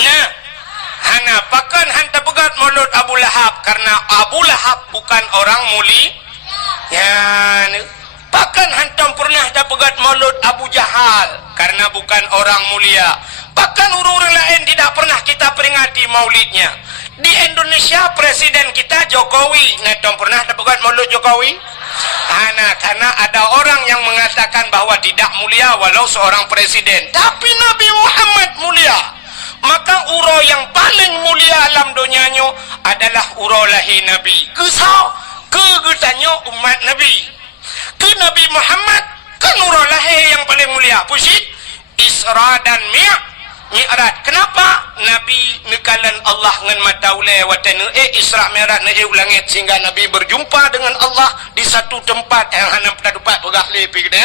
Nah, hana pakan hanta pegat mulut Abu Lahab karena Abu Lahab bukan orang muli. Ya, pakan hantam pernah dah pegat mulut Abu Jahal karena bukan orang mulia. Bahkan orang-orang lain tidak pernah kita peringati maulidnya. Di Indonesia presiden kita Jokowi, hantam pernah dah pegat mulut Jokowi? Karena ada orang yang mengatakan bahwa tidak mulia walau seorang presiden, tapi Nabi Muhammad mulia. Maka uro yang paling mulia alam dunianya adalah uro lahir Nabi. Kesau kegetannya umat Nabi. Ke Nabi Muhammad kan uro lahir yang paling mulia. Pusit Isra dan Mi'raj. Kenapa? Nabi nekalan Allah ngan mataule watanu Isra Mi'raj na langit sehingga Nabi berjumpa dengan Allah di satu tempat yang hanam dapat pegah lepi gede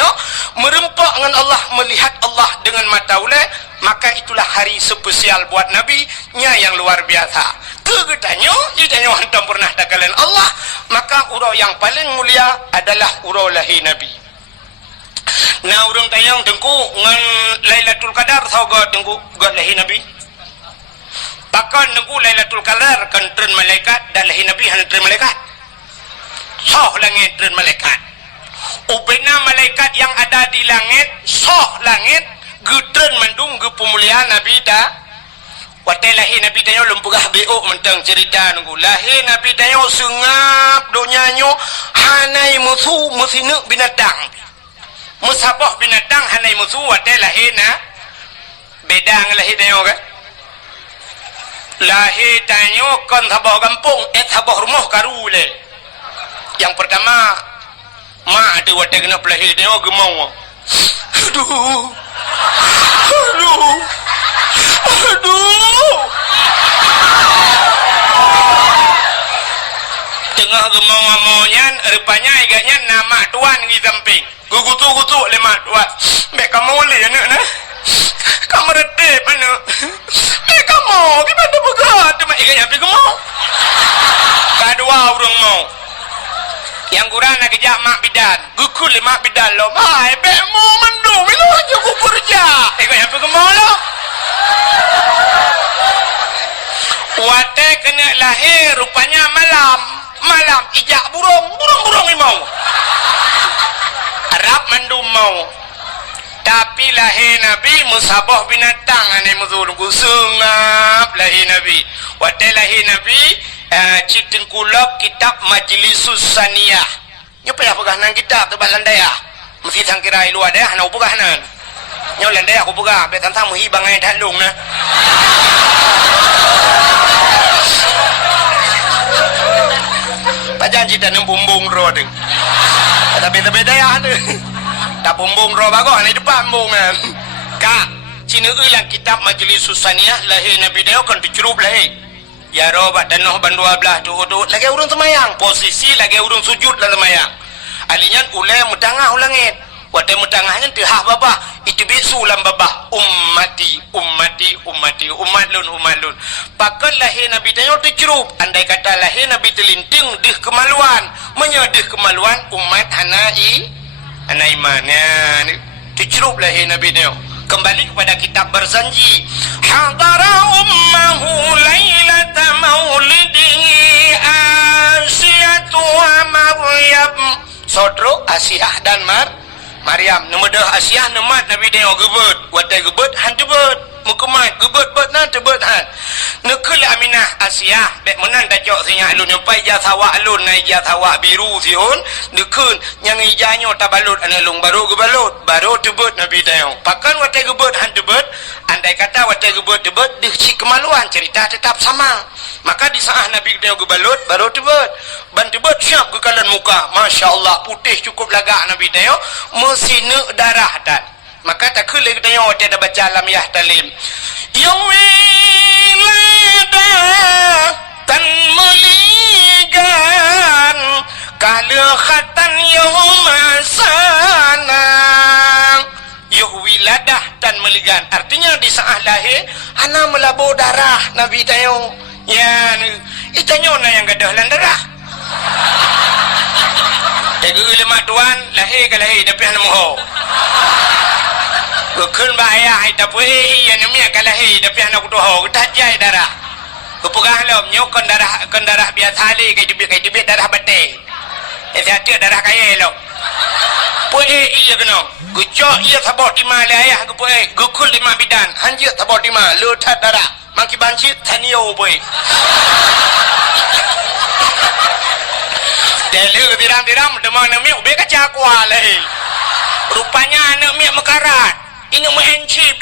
merempak dengan Allah, melihat Allah dengan mataule. Maka itulah hari spesial buat Nabi nya yang luar biasa. Kegetanya ditanya hantam pernah dakalan Allah, maka uro yang paling mulia adalah uro lahir Nabi. Nah, urang tayang dengku ngan Lailatul Qadar sauga dengku god lahir Nabi. Pakan dengku Lailatul Qadar kan tren malaikat dan lahir Nabi han tren malaikat. Soh langit tren malaikat. Ubena malaikat yang ada di langit, soh langit gutren mandum ge pemuliaan Nabi dah. Watai lahir Nabi tayo lumpugah beok mentang cerita nunggu lahir Nabi tayo sengap donyanyo hanai musuh musinek binatang. Musabah binatang hanai musuh watai lahir na beda dengan lahir tayo kan. Lahir tayo kon sabah kampung sabah rumah karule. Yang pertama mak ada watai kena lahir tayo gemau. Aduh. Tengah gemau-gemaunya rupanya agaknya nama tuan di samping gugutu-gutu lemak tuan mek kamu boleh anak nah kamu redep anak mek kamu gimana begat mek agaknya pergi gemau kedua orang mau yang kurang nak kejap mak bidan gukul mak bidan lo mai bekmu mendung itu aja kubur je yang pergi gemau lo wate kena lahir rupanya malam ijak burung limau Arab mandum mau tapi lahir Nabi musabah binatang ane muzul sungap lahir Nabi wate lahir Nabi citin kulak kitab Majlisus Saniyah nyo payah pegah nang kitab tebal landaya mesti sangkira luar dah nau pegah nan nyo landaya aku pegah be tantang muhi bangai dalung nah janji dan bumbung ro ding tapi daya ada tak bumbung ro bago ane depan bumbungan kak cina ulang kitab Majlisus Saniyah lahir Nabi dia kan dicerup lahir ya ro bak danoh ban 12 tu lagi urang semayang posisi lagi urang sujud dalam semayang alinya ulai mudangah ulangit wadah mudangahnya tihah babah itu bisu lam babah ummati umat lun pakai lahir Nabi tanya dicerup andai kata lahir Nabi telinting dih kemaluan menyedih kemaluan umat hanai imannya dicerup lahir Nabi tanya kembali kepada kitab berjanji hadara ummahu lailata maulidihi Asyatu wa Maryam sodro Asyah dan Maryam nemedah Asyah nemat Nabi dia gebet watai gebet han tebet mukemat gebet bet nan tebet han nekul Aminah Asyah bek menan dajok sinya alun nyampai jasawa alun nai jasawa biru siun nekun yang ijanyo tabalut analung baru gebalut baru tebet Nabi dia pakan watai gebet han tebet andai kata watai gebet tebet dih kemaluan cerita tetap sama maka di saat Nabi dia gebalut baru tebet ban tebet siap kekalan muka Masya Allah putih cukup lagak Nabi dia mesine darah dan maka tak kele kita yang ada baca lamiyah talim yang wilada tan meligan kala khatan yaumasana yuh wiladah tan meligan artinya di saat lahir ana melabur darah Nabi tayo ya itanyo na yang gadah lan darah tega lemak tuan lahir ke lahir tapi hana moho Kekun bahaya tapi iya namanya kalah tapi anak tu ho dah jai darah. Kepegah lom nyok darah biasa li kai debit darah bete. Hati darah kaya lo. Pue iya kena. Gujok iya sabot di mana ayah pue gukul di bidan. Hanjir sabot di mana lutat darah. Mangki bancit tanio pue. Delu tiram-tiram demang nami ube kaca kuah leh. Rupanya anak miak mekarat. Ini mencip.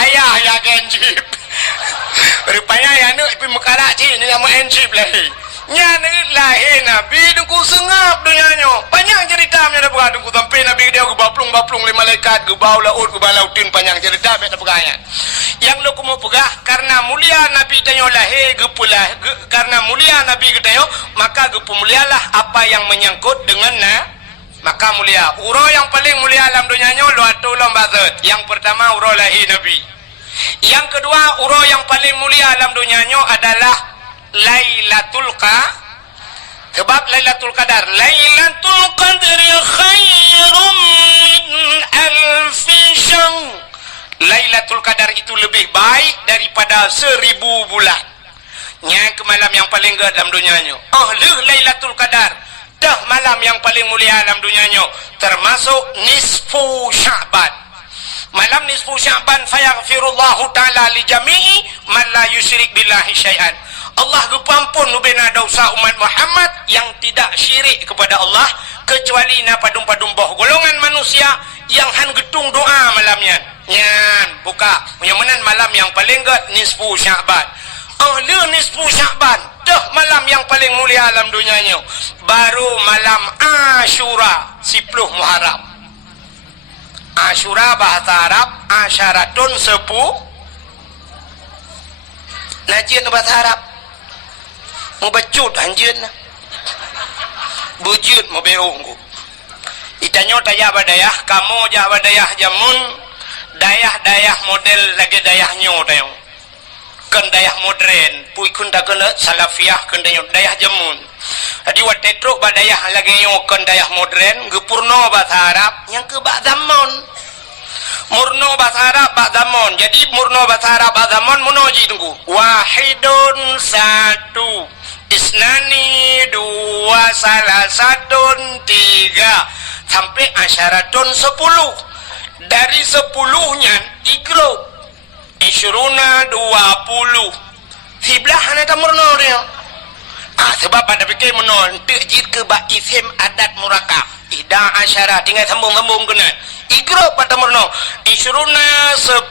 Ayah kencip. Rupanya ya nak pergi mekarat cik ni nama encip lahir. Nya lahir Nabi dengku sengap dunianya. Panjang cerita nya dah berah dengku sampai Nabi dia ke baplung-baplung lima malaikat ke bau laut ke balautin panjang cerita mek dah berahnya. Yang lu mau pegah karena mulia Nabi tayo lahir gepulah karena mulia Nabi tayo maka gepemulialah apa yang menyangkut dengan maka mulia. Uro yang paling mulia alam dunianya lu atulah bazat. Yang pertama uro lahir Nabi. Yang kedua uro yang paling mulia alam dunianya adalah Lailatul Sebab Lailatul Qadar. Lailatul Qadri khairum min alfi syahr. Lailatul Qadar itu lebih baik daripada 1000 bulan. Nya ke malam yang paling gede dalam dunianya. Lailatul Qadar. Dah malam yang paling mulia dalam dunianya. Termasuk nisfu Sya'ban. Malam nisfu Sya'ban fayaghfirullahu ta'ala li jami'i man la yusyrik billahi syai'an. Allah gepampun nubena dosa umat Muhammad yang tidak syirik kepada Allah kecuali na padum-padum boh golongan manusia yang han getung doa malamnya. Nyan buka menan malam yang paling gede nisfu Sya'ban. Nisfu Sya'ban dah malam yang paling mulia alam dunianya. Baru malam Asyura 10 Muharram. Asyura bahasa Arab asyaratun 10. Najian bahasa Arab mau bacut anjin bujut mau beunggu itanyo taya badayah kamu jah badayah jamun dayah model lagi dayahnya tayo kan dayah modern pui kun da kena salafiah kan dayah jamun jadi watetro badayah lagi yo kan dayah modern gepurno bahasa Arab yang ke bak zaman murno bahasa Arab bak zaman jadi murno bahasa Arab bak zaman munoji tunggu wahidun satu isnani dua salah satun tiga sampai asyaratun 10 dari 10-nya igro isyuruna 20 siblah hana tamurno dia sebab pada fikir menon tejid ke ba isim adat murakab ida asyara tinggal sambung-sambung kena igro pada murno isyuruna 10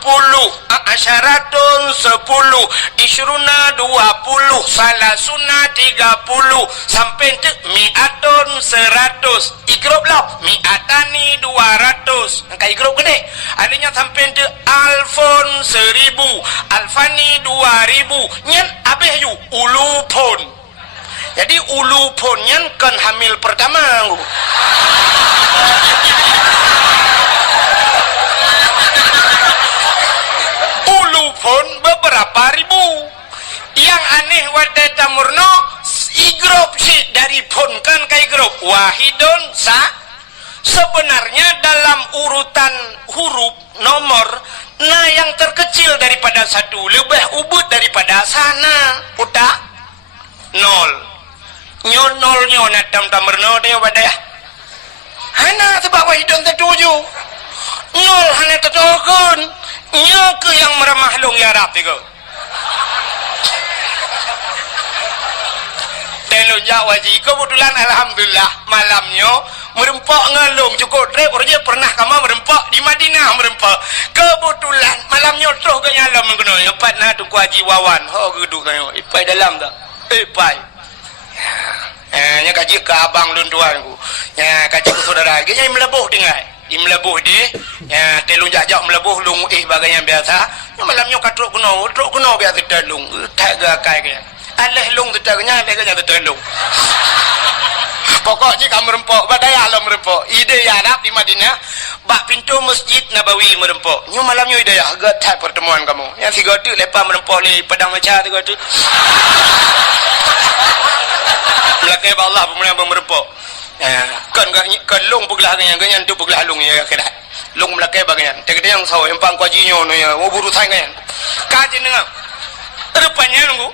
asyaratun 10 isyuruna 20 salasuna 30 sampai tu mi'atun 100 igro blok mi'atani 200 angka igro gede adanya sampai tu alfon 1000 alfani 2000 nyen abeh yu ulupun jadi ulupun nyen kan hamil pertama pun beberapa ribu. Yang aneh wadata murno igrop si dari pun kan kai grup wahidun sebenarnya dalam urutan huruf nomor yang terkecil daripada satu lebih ubud daripada sana puta nol nyo natam tamurno dia wadaya hana sebab wahidun tertuju nol hana tertukun nya ke yang meramah long ya Arab tiga. Telo jawaji kebetulan alhamdulillah malamnya merempak ngalung cukup trip orangnya pernah kamu merempak di Madinah merempak. Kebetulan malamnya terus ke nyalam kena lepas na tu kuaji wawan. Ho geduk kayo. Ipai dalam tak? Ipai. Nya kaji ke abang lun tuan ku. Nya kaji ke saudara. Nya melebuh tinggal. Melebuh dia ya telung jajak melebuh lung bagai yang biasa malamnya katruk kena biasa telung tak gakai ke aleh lung tetagnya aleh kanya telung pokoknya kamu merempok badaya alam merempok ide ya Arab di Madinah bak pintu masjid Nabawi merempok nyu malamnya ide ya agak tak pertemuan kamu yang tiga tu lepas merempok ni padang macam tiga tu melakai Allah pemulihan merempok kan long puglah ganyan tu puglah long ya kira long melake bagian tegede yang saw yang pang kwajinya no ya buru thai ganyan kaji nengah rupanya nunggu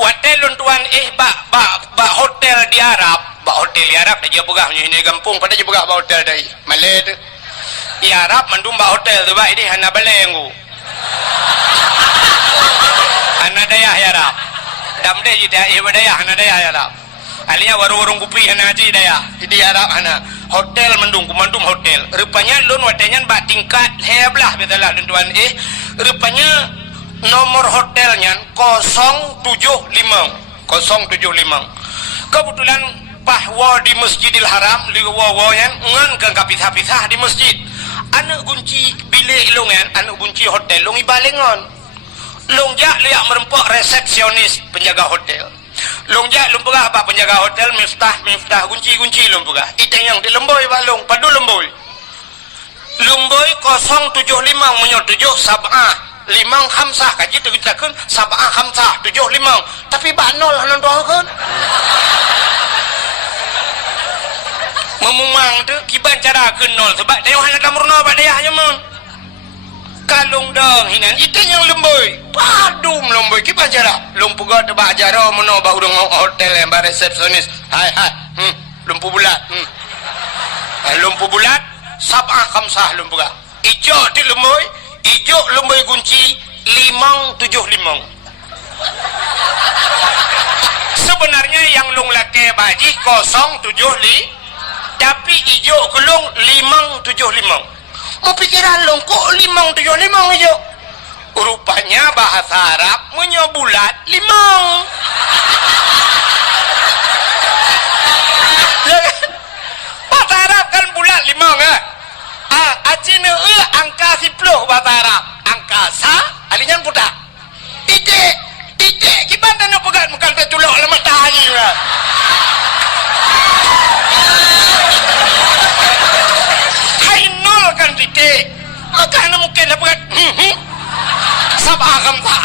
hotel tuan ba hotel di Arab dia pugah ini kampung pada je pugah ba hotel dai Malay di Arab mandum ba hotel tu ba ini hana balenggu hana daya ya Arab damde je dah daya hana daya ya Arab alia warung kupi hana ji daya di Arab hana hotel mandum hotel rupanya lun watenyan ba tingkat heblah bedalah tuan rupanya nomor hotelnya 075 kebetulan bahwa di Masjidil Haram liwawayan ngan ke kapisah-pisah di masjid anak kunci bilik longan anak kunci hotel long ibalengon long jak liak merempok resepsionis penjaga hotel long jak lumpugah apa penjaga hotel miftah kunci long pugah iteng yang di lemboy balong padu lemboy 075 menyot 7 sabah limang khamsah kaji tu kita kan sabah khamsah 7 limang tapi ba nol hanan doa kan memumang tu kiban cara ke nol sebab dia hanya kamurno ba dia hanya mon kalung dong hinan itu yang lemboi padum lemboi kiban cara lumpu god ba jaro mono ba udang hotel yang ba resepsionis hai lumpu bulat lumpu bulat sabah khamsah lumpu ga ijo di lemboi ijo lemboi kunci 575 sebenarnya yang lung lake baji 075 tapi ijo kelung 575 mau pikiran lung kok 575 ijo rupanya bahasa Arab menyobulat 5 bahasa Arab kan bulat 5 kan acina angka 10 bahasa Arab angka sa alinyan puta ide kibanda na pegat mukal tertulok lama tahi lah hai nol kan titik makanya mungkin lah pegat sabah kamsah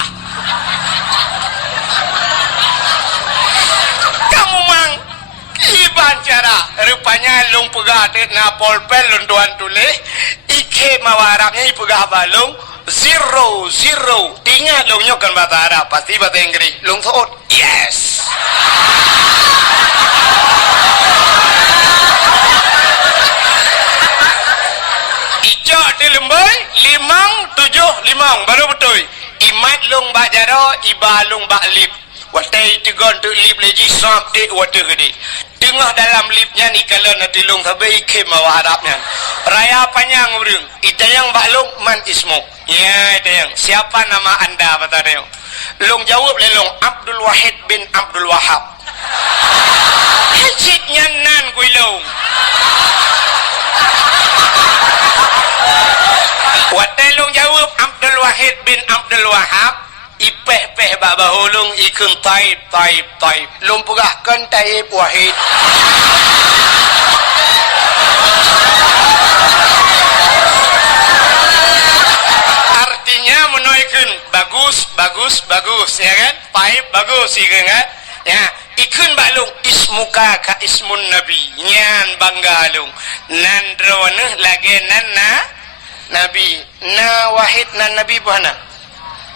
kamu mang iban cara rupanya lung pegat na polpen lunduan tulis ike mawarapnya ipegah balung 0 ingat lung nyokan bahasa Arab pasti bahasa Inggris lung soot yes ijo di lemboi 575 baru betul imat lung bak jaro iba lung bak lip watai tigon tu lip leji samp water gede tengah dalam lipnya ni kalau nanti lung sabai ke mawarapnya raya panjang urung itayang baklung man ismu ya itayang siapa nama anda batadeo lung jawab le lung Abdul Wahid bin Abdul Wahab hajitnya nan kuilung watai lung jawab Abdul Wahid bin Abdul Wahab ipeh bahulung ikun taib lung pugahkan taib wahid artinya menuikan bagus ya kan taib bagus ya kan ya ikun balung ismuka ka ismun nabi nyan bangga lung nandrone lagi nanna nabi na wahid nan nabi buhana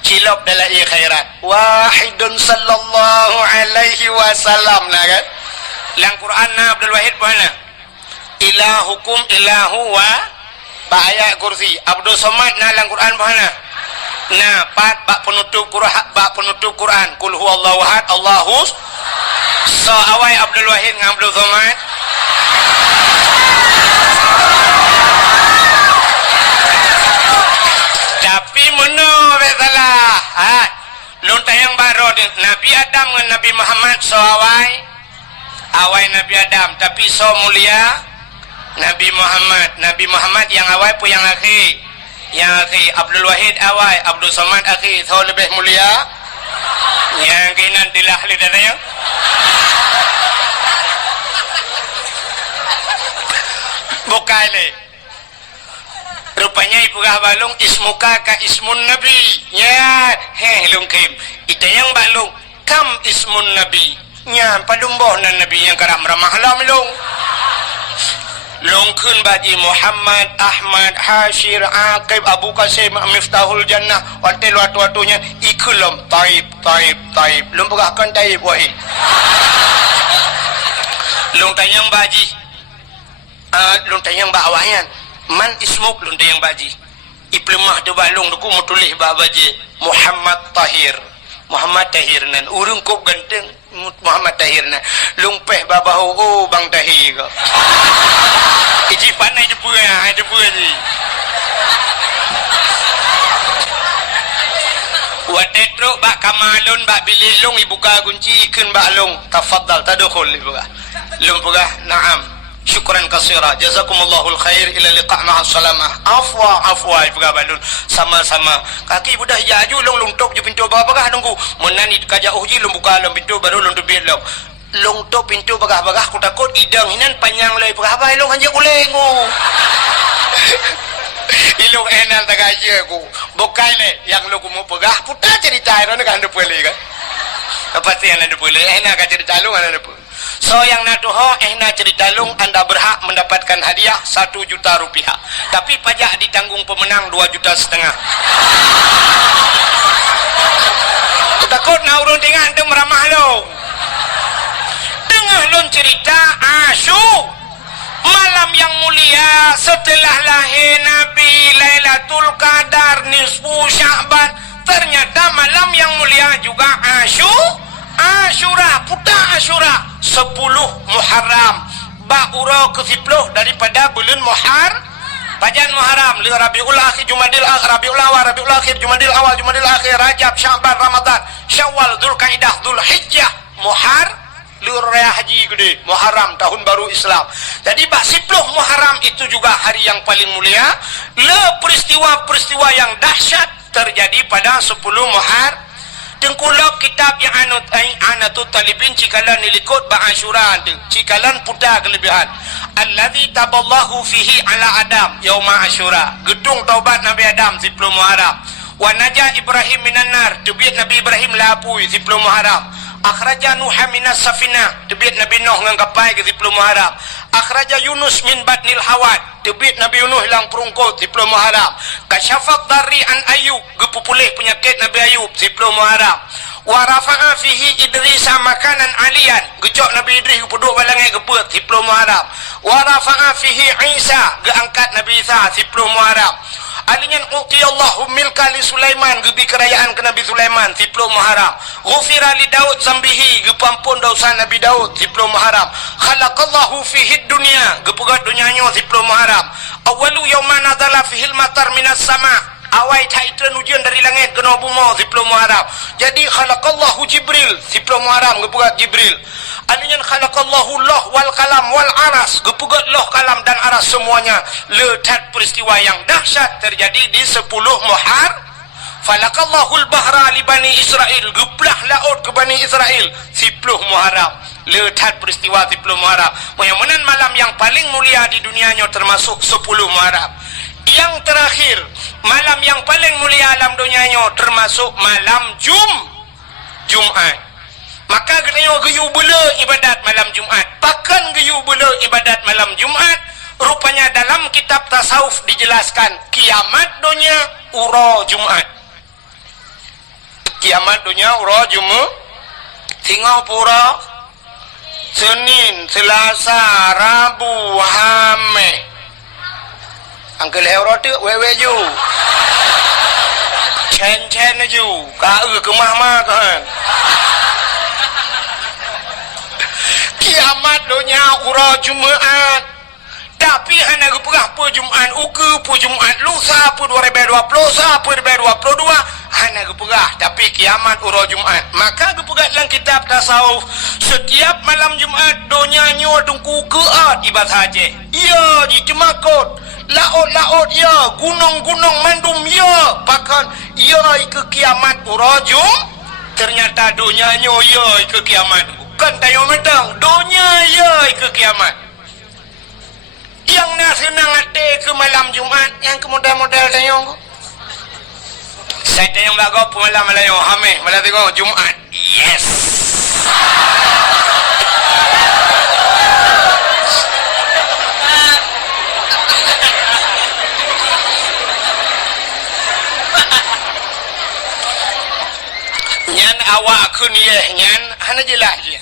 cilop dalam khairat wahidun sallallahu alaihi wasallam nah kan lang Quran na Abdul Wahid buhana ilahukum ilahu wa ayat kursi Abdul Somad na lang Quran buhana nah bak penutup Quran kul huwallahu ahad Allahus so awai Abdul Wahid dengan Abdul Somad tapi menurut salah lontar yang baru Nabi Adam dengan Nabi Muhammad so awai Nabi Adam tapi so mulia Nabi Muhammad yang awai pun yang akhir Abdul Wahid awai Abdul Somad akhir so lebih mulia yang kainan dilahli dadanya bukai rupanya ibu balung ismuka ka ismun nabi ya lungkim itu yang balung kam ismun nabi nya padumboh nan nabi yang karam ramah lam lung longkeun baji Muhammad, Ahmad, Hashir, Aqib, Abu Qasim, Miftahul Jannah, hotel watu-watunya ikulum taib lum pegahkan taib wahi lung tayang baji lung tayang bawayan man ismuk lung tayang baji iplemah de balung duku mutulih babaje Muhammad Tahir nan urung kop ganteng Muhammad Tahir nan lungpeh babahu oh bang Tahir ko iji panai depu ji watetro bak kamalun bak bilik lung ibuka kunci ikun bak lung tafaddal tadkhul ibuka lung pegah na'am syukran kasira jazakumallahul khair ila liqa' ma'as salamah afwa ibuka balun sama-sama kaki budah jaju lung tok je pintu bagah nunggu menani kaja uji lung buka lung pintu baru lung tebit lung tok pintu bagah ku takut idang hinan panjang lai bagah bai lung hanja ulengu ilung enan tagaje ku bokai le yang lu ku mau pegah putar cerita ro kan de pele kan apa sih yang ada pele enak ka cerita lu kan ada so yang natuho ehna cerita lung anda berhak mendapatkan hadiah 1 juta rupiah tapi pajak ditanggung pemenang 2,5 juta takut na urun tengah anda meramah lo tengah lun cerita asu malam yang mulia setelah lahir Nabi Lailatul Qadar nisfu Sya'ban ternyata malam yang mulia juga Asyura puta Asyura 10 Muharram ba'ura ke-10 daripada bulan Pajan Muharram li Rabiul Akhir Jumadil Akhir Rabiul Awal Rabiul Akhir Jumadil Awal Jumadil Akhir Rajab Sya'ban Ramadan Syawal Dzulqa'dah Dzulhijjah Raya Haji gede Muharram tahun baru Islam. Jadi 10 Muharram itu juga hari yang paling mulia. Peristiwa-peristiwa yang dahsyat terjadi pada 10 Muharram. Tengkulak kitab yang anatut talibin cikalan nilikut ba'asyura cikalan putar kelebihan alladzi taballahu fihi ala Adam yauma Asyura gedung taubat Nabi Adam 10 Muharram wa najah Ibrahim minan nar tebit Nabi Ibrahim lapui 10 Muharram akhraja Nuh minas safina tebit Nabi Nuh ngan kapal ke 10 Muharram akhraja Yunus min batnil hawad tebit Nabi Yunus hilang perungkut 10 Muharram kasyafat dari an Ayub gepupulih penyakit Nabi Ayub 10 Muharram wa rafa'a fihi Idris makanan alian gejok Nabi Idris gepuduk balangai geput 10 Muharram wa rafa'a fihi Isa geangkat Nabi Isa 10 Muharram alinyan uqiyallahu milka li Sulaiman gebi kerajaan ke Nabi Sulaiman 10 Muharram ghufira li Daud sambihi gepampun dosa Nabi Daud 10 Muharram khalaqallahu fihi dunya gepegat dunyanya 10 Muharram awalu yauma nazala fihil matar minas sama awai taitran ujian dari langit kena bumi 10 Muharram jadi khalaqallahu Jibril 10 Muharram gepegat Jibril alinyan khalaqallahu loh wal kalam wal aras gepegat loh kalam dan aras semuanya letak peristiwa yang dahsyat terjadi di 10 Muharram falaqallahu al-bahra li bani Israel geplah laut ke bani Israel 10 Muharram letak peristiwa 10 Muharram menan malam yang paling mulia di dunianya termasuk 10 Muharram yang terakhir malam yang paling mulia alam dunianya termasuk malam Jumat maka kena geyu bela ibadat malam Jumat pakan geyu bela ibadat malam Jumat rupanya dalam kitab tasawuf dijelaskan kiamat dunia ura Jumat kiamat dunia ura Jumat tinggal pura Senin, Selasa, Rabu, Hame angkel hero tu wewe ju chen ju ka kemah kan kiamat dunia ura Jumaat tapi hana gepegah pe Jumaat uke pe Jumaat lusa pe 2020 sa pe 2022 hana gepegah tapi kiamat ura Jumaat maka gepegah dalam kitab tasawuf setiap malam Jumaat dunia nyo tungku keat ibadah haji ya di cemakot laut ya gunung mandum ya bahkan ya ke kiamat ura Jumaat ternyata dunia nyo ya ke kiamat bukan tayo metang dunia ya ke kiamat yang nak senang hati ke malam Jumat yang ke model-model tayo saya tayang bago malam malayo hameh malam tengok Jumat yes awak kun nyan hana jelas je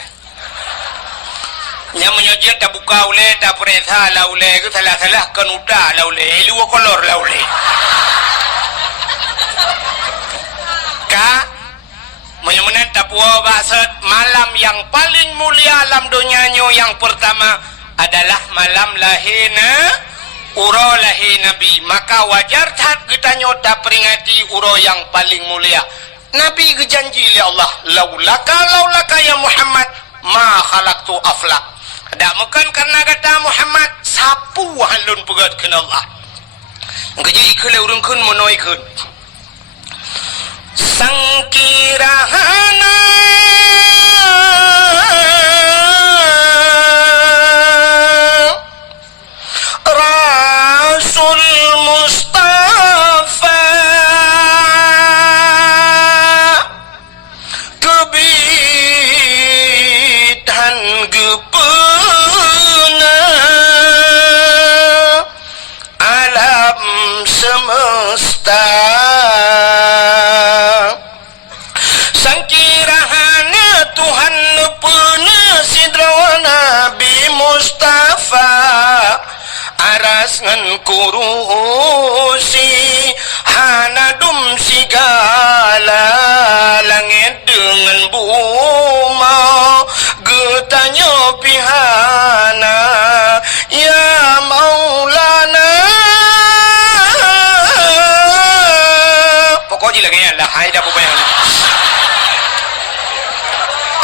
nya menyojit tak buka ule tak perintah la ule ke salah-salah kan udah la ule lu kolor la ule ka menyamanan tapua maksud malam yang paling mulia alam dunianya yang pertama adalah malam lahirna uro lahir Nabi. Maka wajar tak kita nyota peringati uro yang paling mulia. Nabi berjanji oleh Allah, laulaka ya Muhammad ma khalaqtu aflak. Tak mungkin karena kata Muhammad sapu halun pegat ke Allah. Jadi kalau orang kun menoikun sangkirahana Rasul Mustafa kebidan gepena alam semesta sangkirahana Tuhan puna sidrawa Nabi Mustafa aras ngan kurusi hanadum sigala langit dengan buma getanya pihana ya Maulana pokoknya lagi lah hai dah pokoknya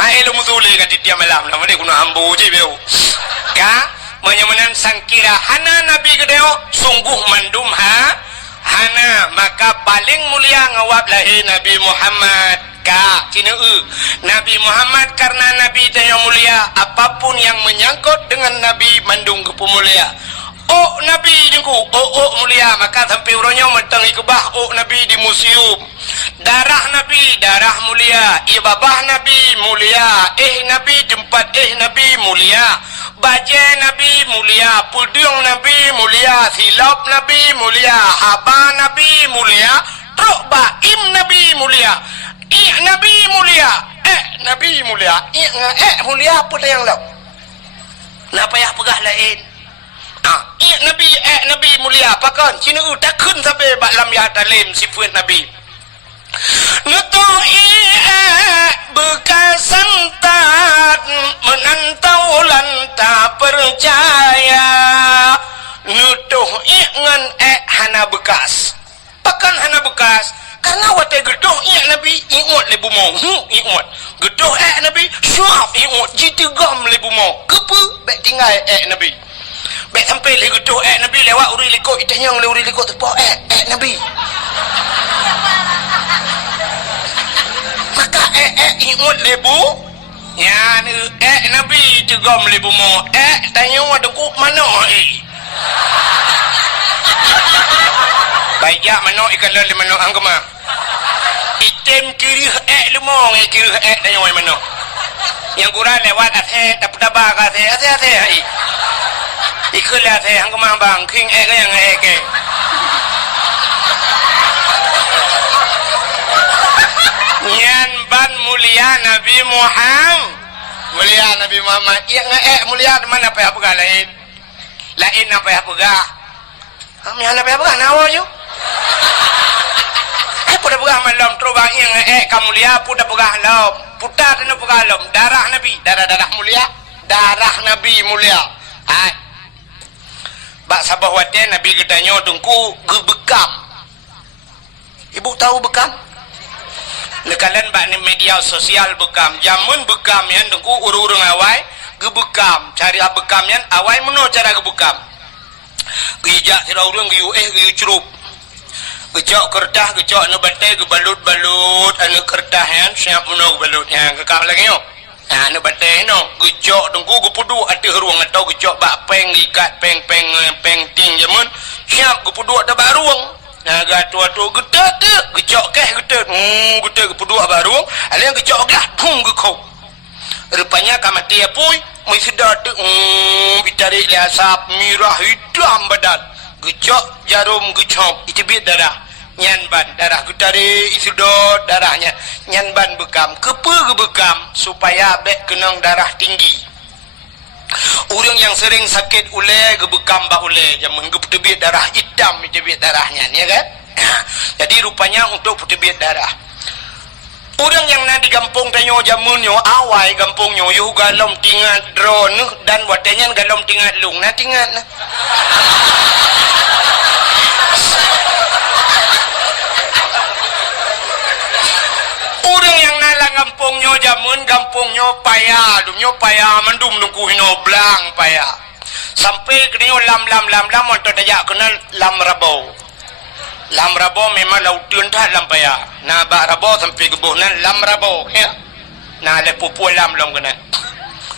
hai lu muzule kat tiap malam lah mana guna ambu je beu ka menyamanan sangkira hana Nabi gedeo sungguh mandum hana maka paling mulia ngawab lahir Nabi Muhammad ka cina Nabi Muhammad karena Nabi yang mulia apapun yang menyangkut dengan Nabi mandung kepemulia Nabi dengku mulia maka sampai urangnya mentang ikubah Nabi di museum darah Nabi darah mulia ibabah Nabi mulia Nabi tempat Nabi mulia baju Nabi mulia, pudung Nabi mulia, silap Nabi mulia, haba Nabi mulia, truk baim Nabi mulia, Nabi mulia, Nabi mulia, mulia apa dah yang law? Napa yang pegah lain? Nabi mulia, apa kan? Cina takun sampai baklam ya talim sifat Nabi. Nutoi bekas santat menantau lanta percaya nutuh ngan hana bekas pakan hana bekas karena wate gedoh Nabi ingot le bumong ingot gedoh Nabi syaf ingot jitigam le bumong kepe bek tinggal Nabi bek sampai le gedoh Nabi lewat uri likut itanyang le uri likut tepo Nabi maka ingot lebu ya Nabi tegam lebu mo tanya ada ku mana baik ya mana ikan lele mana anggama item kiri lemong kiri tanya mana yang kurang lewat tak tabak ate ikut ate anggama bang king ke yang ke nyan ban mulia Nabi Muhammad mulia Nabi Muhammad iya mulia mana apa pegah lain apa yang pegah kami apa yang pegah nawa yo pudah pegah malam terubah iya kamu mulia pudah pegah lam putar dan pegah lam darah Nabi darah mulia darah Nabi mulia bak sabah wate Nabi getanya tungku gebekam ibu tahu bekam lekalan bak ni media sosial bekam jamun bekam yan dengku urung awai gebekam cari bekam yan awai meno cara gebekam gijak tira urung giu giu cerup gejok kertas gejok anu batai gebalut-balut anu kertas yan siap meno balut yang kekal lagi yo anu batai no gejok dengku gepudu ati ruang atau gejok bak peng ikat peng ting jamun siap gepudu ada baruang naga tua-tua gedet gejok gedet kepudu baru ada yang gejok gah pung gekau rupanya kamati apui mai sedar ditarik le asap mirah hitam badan gejok jarum gejok itu biar darah nyanban darah gutare isudot darahnya nyanban bekam kepe bekam supaya bek kenang darah tinggi. Orang yang sering sakit ulai gebekam bah ulai jamun tebit darah hitam tebit darahnya ya kan. Jadi rupanya untuk tebit darah. Orang yang nanti gampung tanyo jamunyo awai gampungnya yu galom tingat drone dan watenya galom tingat lung na tingat na. Orang yang nala gampungnya jamun gampungnya payah dumnya payah mendum nungku hino blang payah sampai kena lam untuk dajak kena lam rabau. Lam rabo memang lautun tak lam payah. Nah bak rabo sampai kebunan lam rabo ya. Nah le pupu lam kena.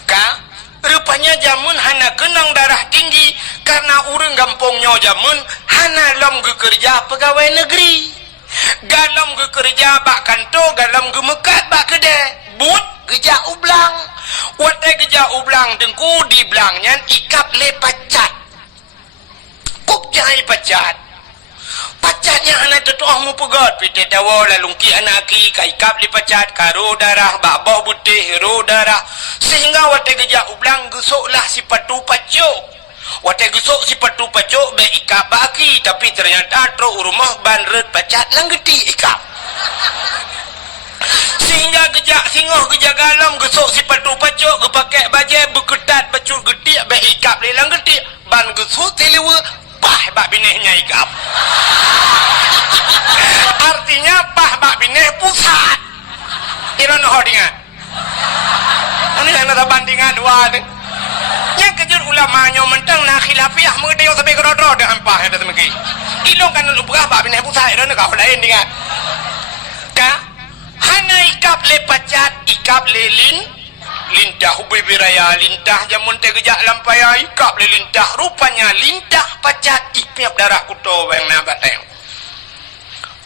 Ka rupanya jamun hana kenang darah tinggi karena urang gampungnya jamun hana lam kerja pegawai negeri. Galam kerja bak kanto galam mekat bak kedai. But kerja ublang. Watai kerja ublang dengku di blangnya ikap le pacat. Kok jahai pacat. Pacatnya anak tetuah mu pegat pite tawa lalungki anaki kaikap li pacat karo darah babah putih hero darah sehingga wate gejak ublang gesoklah si patu pacuk wate gesok si patu pacuk be ikap baki tapi ternyata tro rumah banret pacat lang geti ikap sehingga gejak singoh gejak galam gesok si patu pacuk gepakai bajai beketat pacuk geti be ikap li lang geti ban gesok telewa pah bak binehnya ikap. Artinya pah bak bineh pusat. Ira noh dingat. Ani ana bandingan dua de. Yang kejur ulamanya mentang na khilafiyah mengedeo sampai kerodro de ampah ada temeki. Ilong kan lu berah bak bineh pusat ira ka lain dingat. Ka hana ikap le pacat ikap lelin lintah ubi biraya lintah jamun te gejak lampaya ikap le lintah rupanya lintah pacat ipiap darah kuto yang nabat teng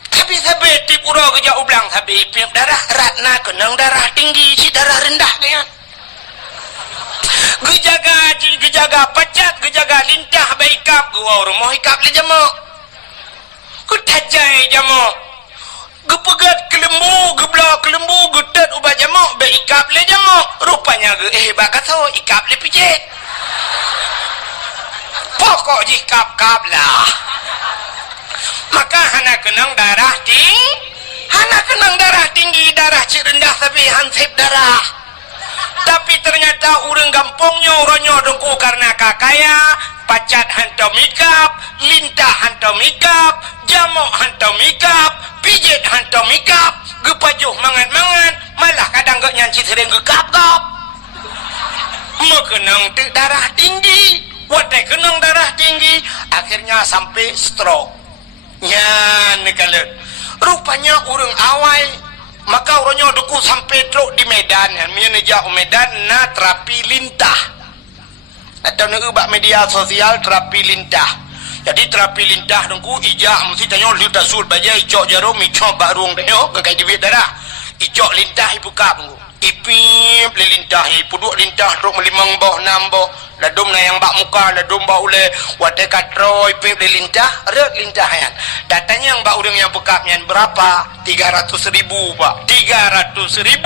tapi sabe tip uro gejak ublang sabe ipiap darah ratna kenang darah tinggi si darah rendah kaya gejaga pacat gejaga lintah baikap gua rumah ikap le jamok kutajai jamok gepegat kelembu geblak kelembu gedet ubah jamok be ikap le jamok rupanya bakaso ikap le pijit pokok jikap-kap lah maka hana kenang darah tinggi darah cik rendah tapi hansip darah tapi ternyata urang gampungnya uronyo dengku karena kakaya pacat hantam ikap lintah hantam ikap jamok hantam ikap pijit hantam ikap gepajuh mangan-mangan malah kadang gak nyanci sering gekap-kap mekenang darah tinggi watai kenang darah tinggi akhirnya sampai stroke nya nekalet rupanya urang awai maka uronyo duku sampai truk di Medan yang menjak Medan na terapi lintah atau nebak media sosial terapi lintah. Jadi terapi lintah dengku ijak mesti tanya lintah sul baja icok jarum icok barung tanya ke kai dibit darah icok lintah ibu kap ipip le lintah puduk lintah truk melimang boh namboh ladum na yang bak muka ladum bak ule wate katro ipip le lintah red lintah yan datanya yang bak urang yang bekapnya berapa 300.000 pak 300.000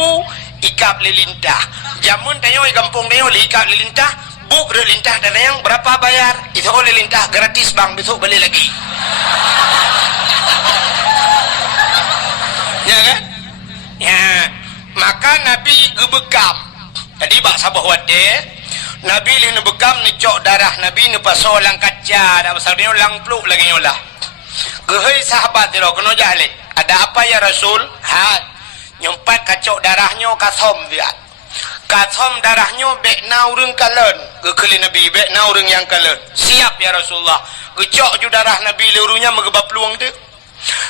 ikap le lintah jamun tanya kampung tanya ikap le lintah buk red lintah dan yang berapa bayar itu oleh lintah gratis bang besok beli lagi ya kan ya maka Nabi gebekam jadi bak sabah wate Nabi lini bekam ni cok darah Nabi ni pasal lang kaca dah pasal dia lang pluk lagi nyolah gehei sahabat dia kena jahlik ada apa ya Rasul nyempat kacok darahnya kasom dia kasom darahnya bekna urang kalen gekeli Nabi bekna urang yang kalen siap ya Rasulullah gecok ju darah Nabi lerunya megebap peluang tu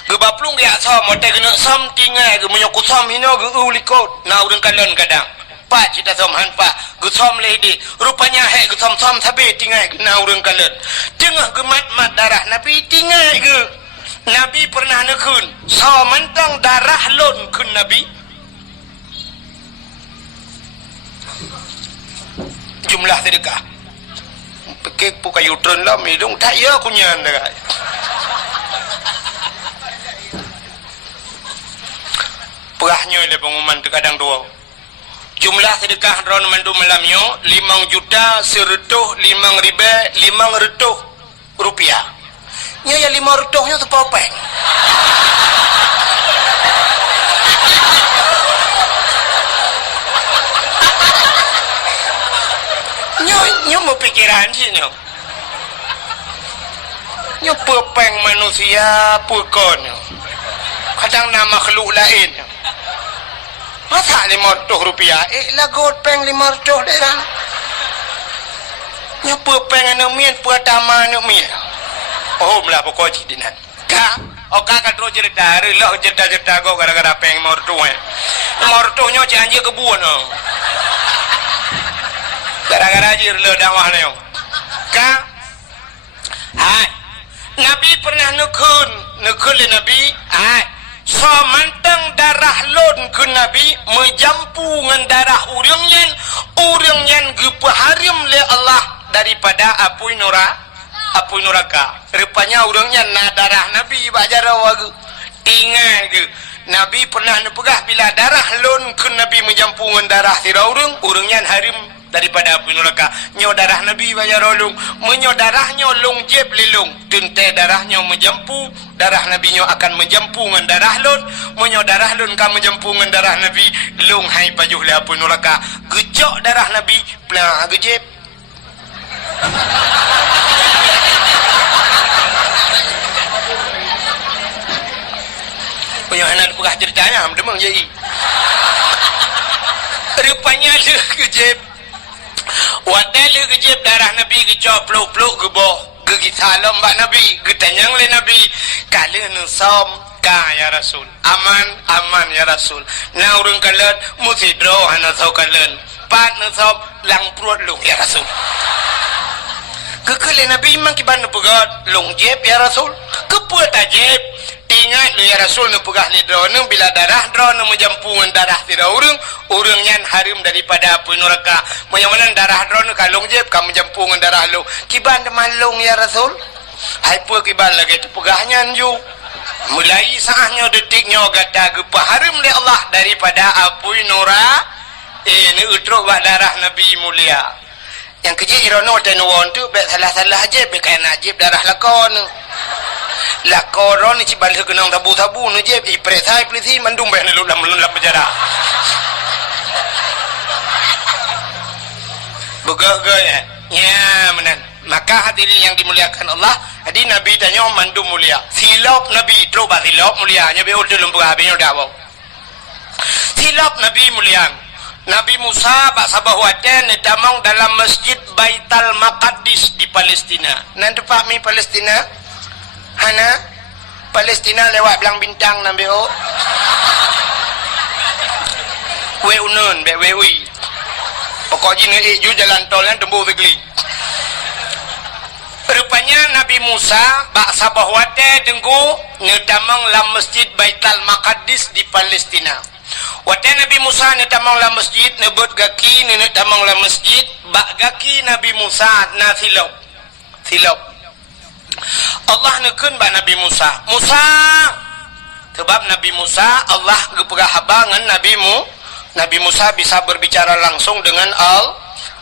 gebap peluang dia som mote kena som tinggal ge menyok som hino ge ulikot na urang kalen kadang pak cita som han pak ge som lady rupanya hek ge som sabe tinggal ge na urang kalen tengah gemat mat darah Nabi tinggal ge Nabi pernah nekun so mentang darah lon kun Nabi jumlah sedekah pekek pukai utron lah midung tak ya kunyan dah sedekahnya le pengumuman terkadang dua. Jumlah sedekah ron mandu malamnya 5 juta 100,000 rupiah. Nya ya 500 nya tu popeng. Nyo mau pikiran sih nyo. Nyo popeng manusia pukon nyo. Kadang nama makhluk lain. Masa 500 rupiah? Lagot peng 500 daerah. Nya popeng anu mien pertama anu mien. Oh belah pokok cidinan. Ka, oka ka terus cerita, rela cerita go gara-gara peng 500. 500 nyo janji kebun no. Gara-gara jir le dakwah nyo. Ka, hai. Nabi pernah nukun le Nabi, hai. So mantang darah lon ke Nabi menjampu ngan darah urang yan gepaharim le Allah daripada apui neraka. Rupanya urang yan na darah Nabi bajar wagu. Tinggal ke Nabi pernah nepegah bila darah lon ke Nabi menjampu ngan darah tira urang yan harim daripada api neraka. Nyo darah Nabi bayar olung, menyo darahnya long jeb lelung, tuntai darahnya menjampu, darah Nabi nyo akan menjampu dengan darah lon, menyo darah lon kan menjampu dengan darah Nabi, long hai pajuh le api neraka. Gejok darah Nabi, pelah gejeb. Punya anak pegah ceritanya, demang jadi. Rupanya le gejeb. Wadal kejib darah Nabi kecop peluk-peluk ke boh ke salam bak Nabi ketanyang le Nabi kala nusom ka ya Rasul aman ya Rasul na urang kalat musidro hana sau kalan pat nusom lang prut lung ya Rasul kekele Nabi mang kiban pegat lung jeb ya Rasul kepuat ajeb ingat lu ya Rasul nu pegah li drone bila darah drone menjampungan darah tira urang nyan harim daripada api neraka. Moyamanan darah drone kalung jeb kamu jampungan darah lu kiban demalung ya Rasul hai pu kiban lagi tu pegahnya ju mulai saahnya detiknya gata gepa harim le Allah daripada api neraka. Ni utruk bak darah Nabi mulia yang kecil irono dan won tu bet salah-salah je be kain najib darah lakon la koron ni cibal kenang tabu-tabu nu je ipret sai polisi mandum be lu lam penjara begah ya menan. Maka hadirin yang dimuliakan Allah, hadi Nabi tanya mandum mulia silap Nabi terus ba silap mulia nya be ulun habis dakwah silap Nabi mulia Nabi Musa bak sabah waten tamang dalam masjid Baitul Maqdis di Palestina. Nan tepat mi Palestina hana Palestina lewat belang bintang nambe o we unun be we ui pokok jin ju jalan tol kan tembu tegli. Rupanya Nabi Musa bak sabah wate dengku ngedamang lam masjid Baitul Maqdis di Palestina. Wate Nabi Musa ngedamang lam masjid nebut gaki ngedamang lam masjid bak gaki Nabi Musa na silap Allah nekun ba Nabi Musa sebab Nabi Musa Allah gepegah habangan Nabi Musa bisa berbicara langsung dengan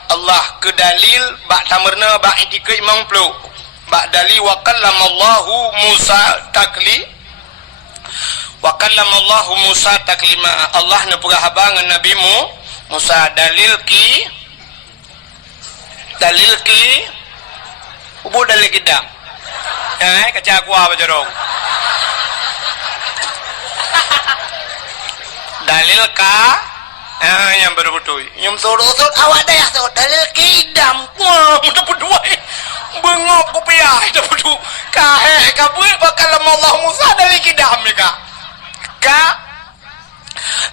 Allah ke dalil bak tamerna bak itikei mangplu bak dalil wa kallamallahu Musa taklima Allah nepegah habangan Nabi Musa dalil ki ubu dalil kidam kaca aku apa jorong dalil ka yang betul-betul yang sorot awak dah so dalil kidam wah mudah berdua bengok kopiah itu betul kabul bakal Allah Musa dalil kidam ka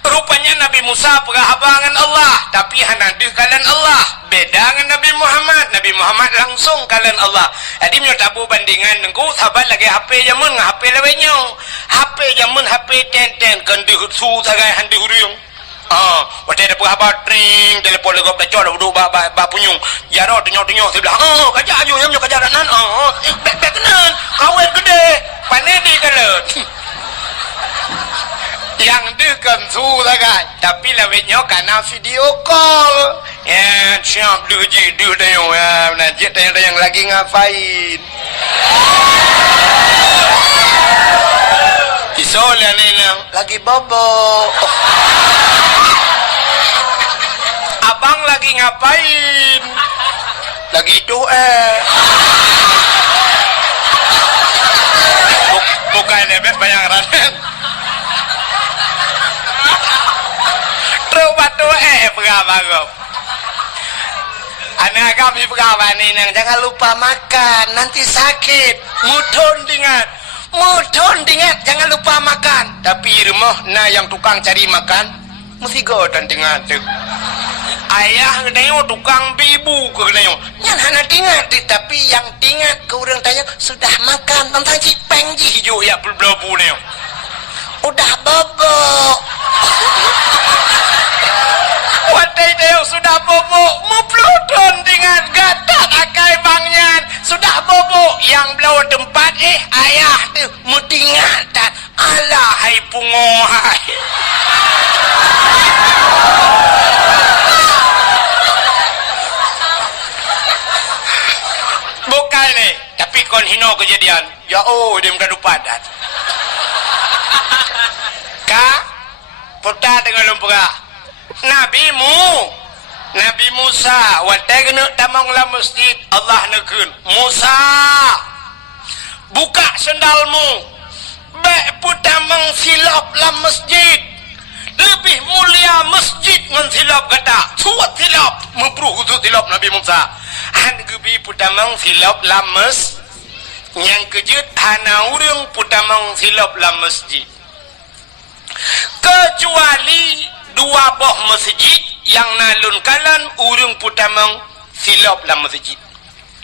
rupanya Nabi Musa perahabangan Allah tapi hanadih kalian Allah beda dengan Nabi Muhammad langsung kalian Allah jadi minyak tabu bandingan nengku sahabat lagi HP jaman HP lewenya HP jaman HP ten kan dihusu sagai handi huriung waktu ada perahabat ring telepon legop lecor duduk bak punyung jaro tunyok sebelah kajak ayu yang minyak kajaranan bekenan kawin gede panedi kalian yang dek kan sudah kan tapi lawitnya karena video call ya siap duji du tayong ya najis tayong lagi ngapain isolan ini lagi bobo abang lagi ngapain lagi itu bukan nebet banyak raden terus batu pegawai anak kami pegawai ini jangan lupa makan nanti sakit mudon dingat jangan lupa makan tapi rumah nah yang tukang cari makan mesti godan dingat ayah kenayo tukang bibu ke kenayo yang hana dingat tapi yang dingat ke orang tanya sudah makan tentang cipeng ji hijau ya belum nih udah bobo wadai tayong sudah bobo mupludon dingat gatat akai bangnya sudah bobo yang belau tempat ayah tu mudingatan alahai pungohai bukan nih tapi kon hino kejadian ya dia mudah padat ka putar dengan lumpura Nabi Musa watai kena tamang la masjid Allah nekun Musa buka sendalmu baik putamang silap la masjid lebih mulia masjid ngan silap kata suat silap mempruh itu silap Nabi Musa han gebi putamang silap la yang kejut hana urang putamang silap la masjid kecuali dua boh masjid yang nalun kalan urang putamang silap la masjid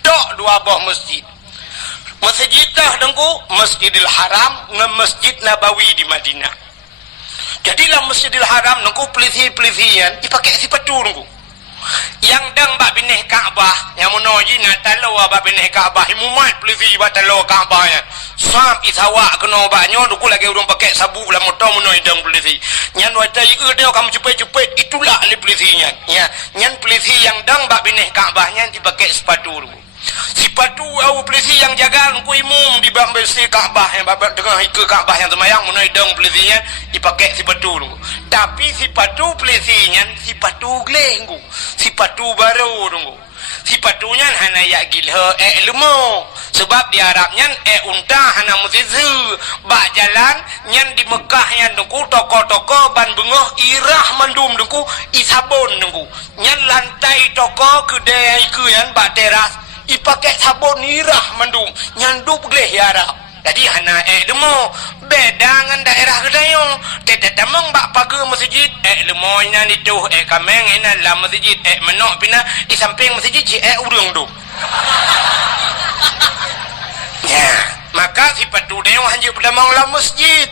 dok dua boh masjid dah dengku Masjidil Haram nge Masjid Nabawi di Madinah jadilah Masjidil Haram dengku pelisi-pelisian dipakai sifat dengku yang dang bak binih Kaabah yang menuji natalo bak binih Kaabah imumat pelisi bak talo Kaabah ya sam isawak kena baknya dengku lagi urang pakai sabu lah motor menoi dang pelisi nyan watai dia kamu cepet-cepet itulah ali pelisinya ya nyan pelisi yang dang bak binih Kaabahnya dipakai sepatu dengku sepatu au pelisi yang jaga ku imum di bang besi Kaabah yang babak tengah ke Kaabah yang semayang menoi dang pelisinya dipakai sepatu dulu tapi sepatu pelisinya sepatu gleng ku sepatu baru dulu sepatunya hana ya gilha lemo sebab di Arabnya unta hana musizu bak jalan nyan di Mekah yang dengku toko-toko ban bengah irah mandum dengku isabon dengku nyan lantai toko kedai ke yang bak teras ipakai sabun irah mendung nyandup gleh ya Arab jadi hana demo beda dengan daerah kedayong tete tamang bak paga masjid lemo ina itu kameng ina la masjid menok pina di samping masjid urang tu ya maka sifat tu dayong hanjur pedamang la masjid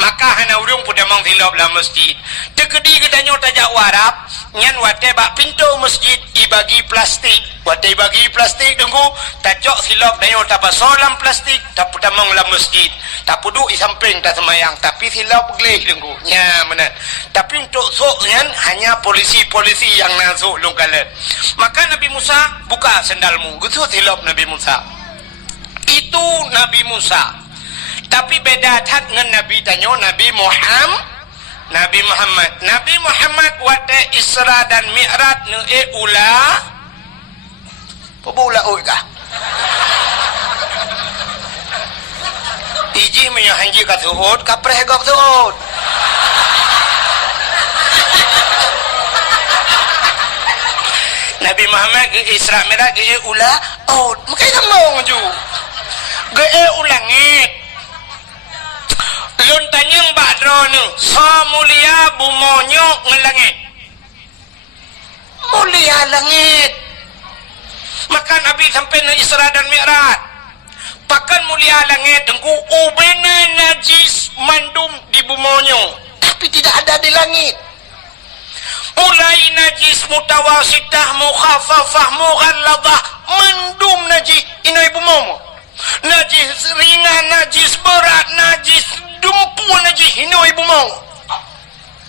maka hana urang pedamang silap la masjid tekedi kedanyo tajak warap nyan wate bak pintu masjid ibagi plastik wate bagi plastik dengku tajok silap dayo tapa solam plastik tapu tamang la masjid tapu duk di samping tak semayang tapi silap gleh dengku nya benar tapi untuk sok nyan hanya polisi-polisi yang nasuk lungkalan maka Nabi Musa buka sendalmu gitu silap Nabi Musa itu Nabi Musa tapi beda tat dengan Nabi tanyo Nabi Muhammad wate Isra dan Mi'raj ne ula pabula oi ka iji me hanji ka suot ka preh gok suot Nabi Muhammad ke Isra Mi'raj ke ula makai ngomong ju ge ulangit lun tanyang badronu so mulia bumonyo ngelangit mulia langit maka Nabi sampai na Isra dan Mi'raj pakan mulia langit dengku ubena najis mandum di bumonyo tapi tidak ada di langit mulai najis mutawasitah mukhafafah mughalladah mandum najis ina ibu momo najis ringan najis berat najis dumpuan najis hino ibu mau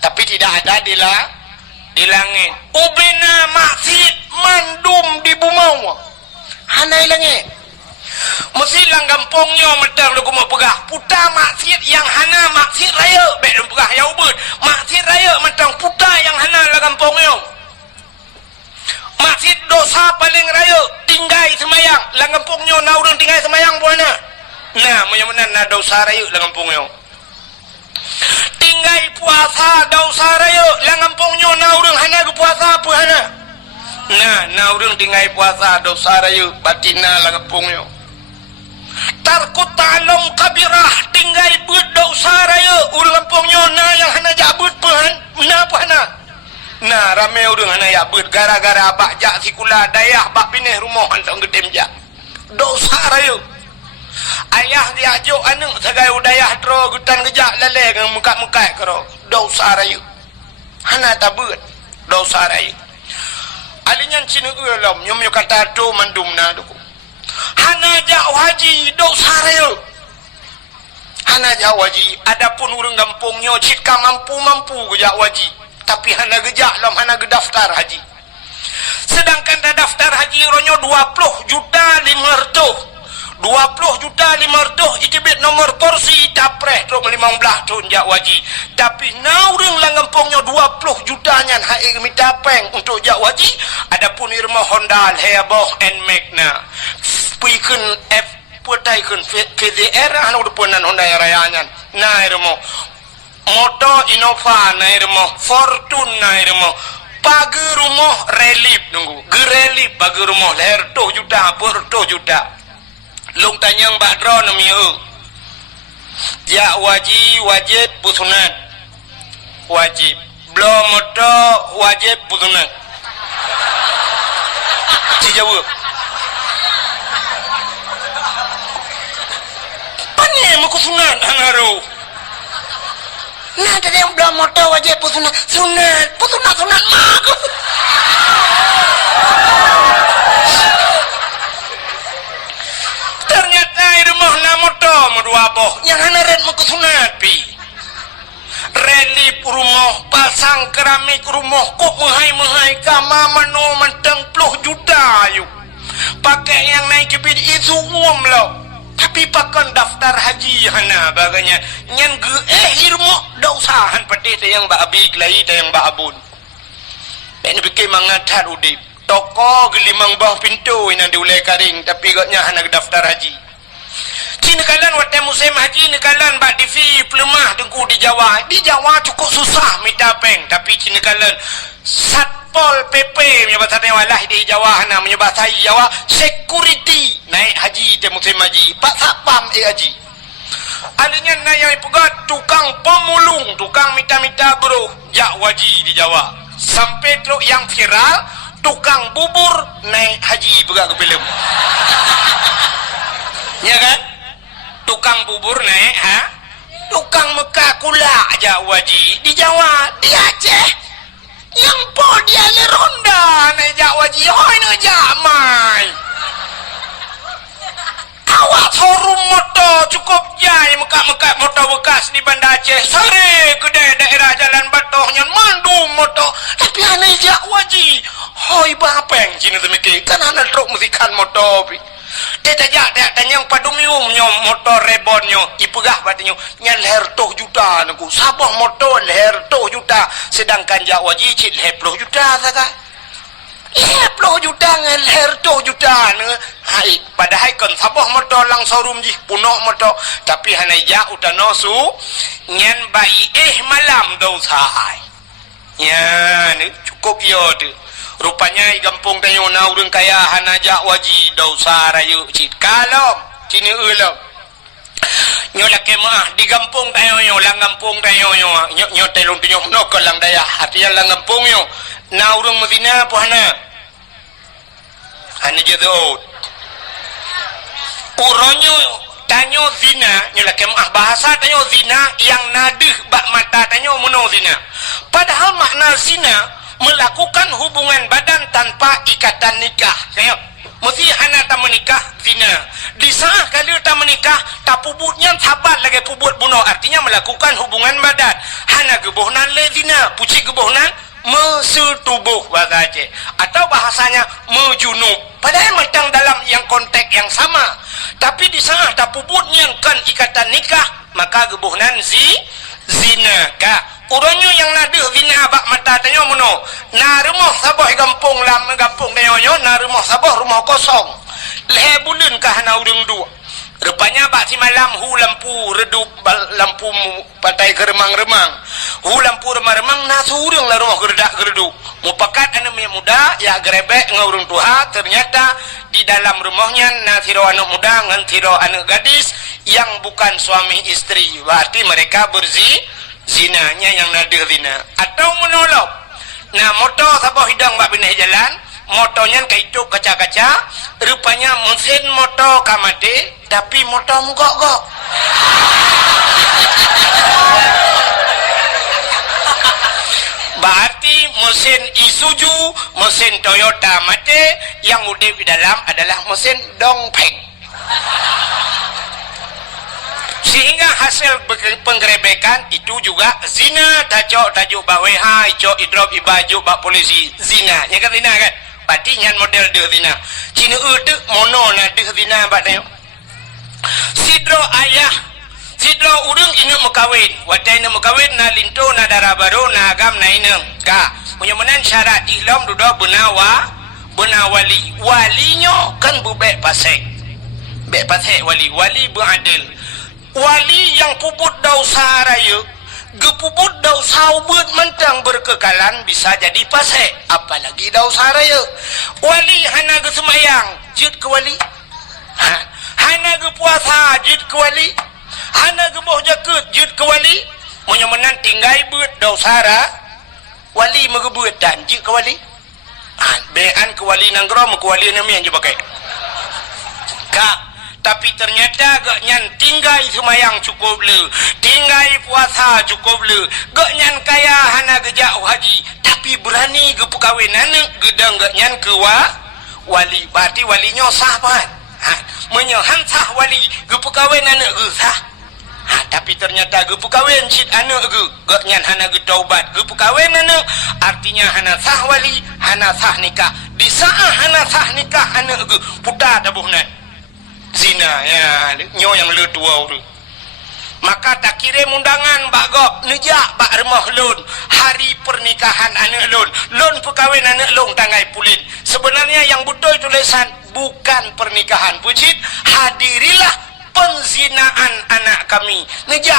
tapi tidak ada di langit. Ubena maksud mandum di bumau hanai langit. Mesti lang kampungnya medang lu mau pegah. Puta maksud yang hana maksud raya baik lu pegah ya ubud. Maksud raya medang puta yang hana lah kampungnya. Maksud dosa paling raya tinggai semayang lah kampungnya na urang tinggai semayang puana. Nah, menyamanan na dosa raya lah kampungnya. Tinggai puasa dosa raya lah kampungnya na urang hana ke puasa apa hana. Nah, na urang tinggai puasa dosa raya batina lah kampungnya. Tarkut talong kabirah tinggai buat dosa raya urang kampungnya na yang hana jabut pahan na apa hana. Nah, ramai urang hana jabut gara-gara bak jak sikula dayah bak pineh rumah hantar gedem jak dosa raya. Ayah diajuk anak segai udayah tro gutan gejak leleh dengan muka-muka kero dosa raya hana tabut dosa raya alinyan cina ulam nyom yo kata do mandum na duku hana jak haji dosa raya hana jak haji adapun urang kampungnya cika mampu gejak haji tapi hana gejak lam hana gedaftar haji sedangkan daftar haji ronyo 20 juta 500 20 juta 500 itibit nomor porsi dapreh truk 15 tahun jak waji tapi naurang lang kampungnya 20 juta nyan haik mitapeng untuk jak waji adapun irma Honda Heboh and Magna pikun F putaikun PZR anu deponan Honda raya nyan na irma Moto Innova na irma Fortune na irma pagi rumah relip nunggu gerelip pagi rumah leher 2 juta per 2 juta long tanyang badro namiu ya wajib busunat wajib belum moto wajib busunat si jawab pane muku sunat hanaru nah ada yang belum moto wajib busunat sunat mak ternyata rumah na moto medua boh yang hanaran muku sunat pi relip rumah pasang keramik rumah kok mehai kama mano menteng 10 juta yuk pakai yang naik kebid itu umum lo tapi pakai daftar haji hana baganya nyan ge rumah dausahan peti yang babi kelai yang babun ini bikin mangatar udip toko gelimang bawah pintu yang diulai karing tapi gaknya hana daftar haji cina kalan waktu musim haji nekalan bak TV pelemah dengku di Jawa cukup susah minta peng tapi cina kalan Satpol PP menyebabkan walah di Jawa hana menyebabkan Jawa security naik haji di musim haji pak satpam haji alinya na yang pegat tukang pemulung tukang minta bro jak waji di Jawa sampai truk yang viral tukang bubur naik haji juga ke film ya kan tukang bubur naik tukang Mekah kula aja waji di Jawa di Aceh yang po dia le ronda naik jak waji hoi na jamai awak showroom motor cukup jai Mekah motor bekas di Banda Aceh sare kedai daerah Jalan Batoh nyan mandum motor tapi anai jak waji hoi bapeng cina temike kan ana truk musikan motor pi dia tanya padumium nyom motor rebonnya ipegah batnya nyan leher 2 juta nunggu sabah motor leher 2 juta sedangkan jak waji cit leher 10 juta saja leher 10 juta ngan leher 2 juta hai padahal kan sabah motor lang showroom ji punok motor tapi hanai jak utano su nyan bai malam dosai ya ni cukup yo tu rupanya di kampung tayo na urang kaya hanaja waji dosa rayu cit kalom cini ulo nyo laki mah di kampung tayo yo lang kampung tayo yo nyo telung tinyo no ko lang daya hatian lang kampung yo na urang Medina po hana jadot uronyo tanyo zina nyo laki mah bahasa tayo zina yang nadih bak mata tayo muno zina padahal makna zina melakukan hubungan badan tanpa ikatan nikah. Kayo, mesti hana tak menikah zina. Disah kali tak menikah tak pubutnya sabat lagi pubut bunuh, artinya melakukan hubungan badan. Hana gebohnan le zina, puci gebohnan mesetubuh bahasa Aceh, atau bahasanya mejunub. Padahal matang dalam yang konteks yang sama, tapi di sana tak pubutnya kan ikatan nikah, maka gebohnan zina ka. Orangnya yang nada zina bak mata tanya mono. Na rumah sabah gampung lam gampung tanya na rumah sabah rumah kosong. Leh bulan ka hana urang dua. Rupanya bak si malam hu lampu redup lampu patai geremang-remang. Hu lampu remang-remang na surang la rumah gerdak-gerduk. Mupakat anak muda ya grebek ngurung tuha, ternyata di dalam rumahnya na tiro anak muda ngan tiro anak gadis yang bukan suami istri. Berarti mereka zinanya yang nadir zina atau menolok. Nah motor sabah hidang bak pindah jalan, motornya kaituk kaca-kaca, rupanya mesin motor kamate tapi motor mugok-gok. Berarti mesin Isuzu, mesin Toyota mate, yang udah di dalam adalah mesin dongpeng. Sehingga hasil penggerebekan itu juga zina. Tajuk baweha ijo idrop ibaju bak polisi zina. Ya kan zina kan? Berarti nyan model de zina. Cina de mono na de zina bak tengok. Sidro ayah, sidro urang ina mekawin. Watai ina mekawin na linto na darah baru na agam na ina. Ka, punya menan syarat ihlam duda benawali. Walinya kan bubek pasek. Bek pasek wali beradil. Wali yang puput dausa raya, gepuput dausa ubud mentang berkekalan bisa jadi pasek, apalagi dausa raya. Wali hana ge semayang, jid ke wali. Hana ge puasa, jid ke wali. Hana ge boh jaket, jid ke wali. Monya menan tinggai beut dausa ra, wali megebeut dan jid ke wali. Bean ke wali nanggrom ke wali nami yang je pakai. Kak, tapi ternyata gak nyan tinggai semayang cukup le, tinggai puasa cukup le, gak nyan kaya hana gejak haji, tapi berani ke pekawin anak gedang gak nyan ke wali. Berarti walinya sah pan. Menyahan sah wali ke pekawin anak ke sah. Tapi ternyata ke pekawin cid anak ke gak nyan hana ke taubat ke pekawin anak, artinya hana sah wali, hana sah nikah. Di saat hana sah nikah anak ke putar tabuhnan zina ya nyo yang le tua tu. Maka tak kirim undangan bak gop nejak bak rumah lun hari pernikahan anak lun perkahwin anak lun tanggai pulin. Sebenarnya yang betul tulisan bukan pernikahan, pucit hadirilah penzinaan anak kami nejak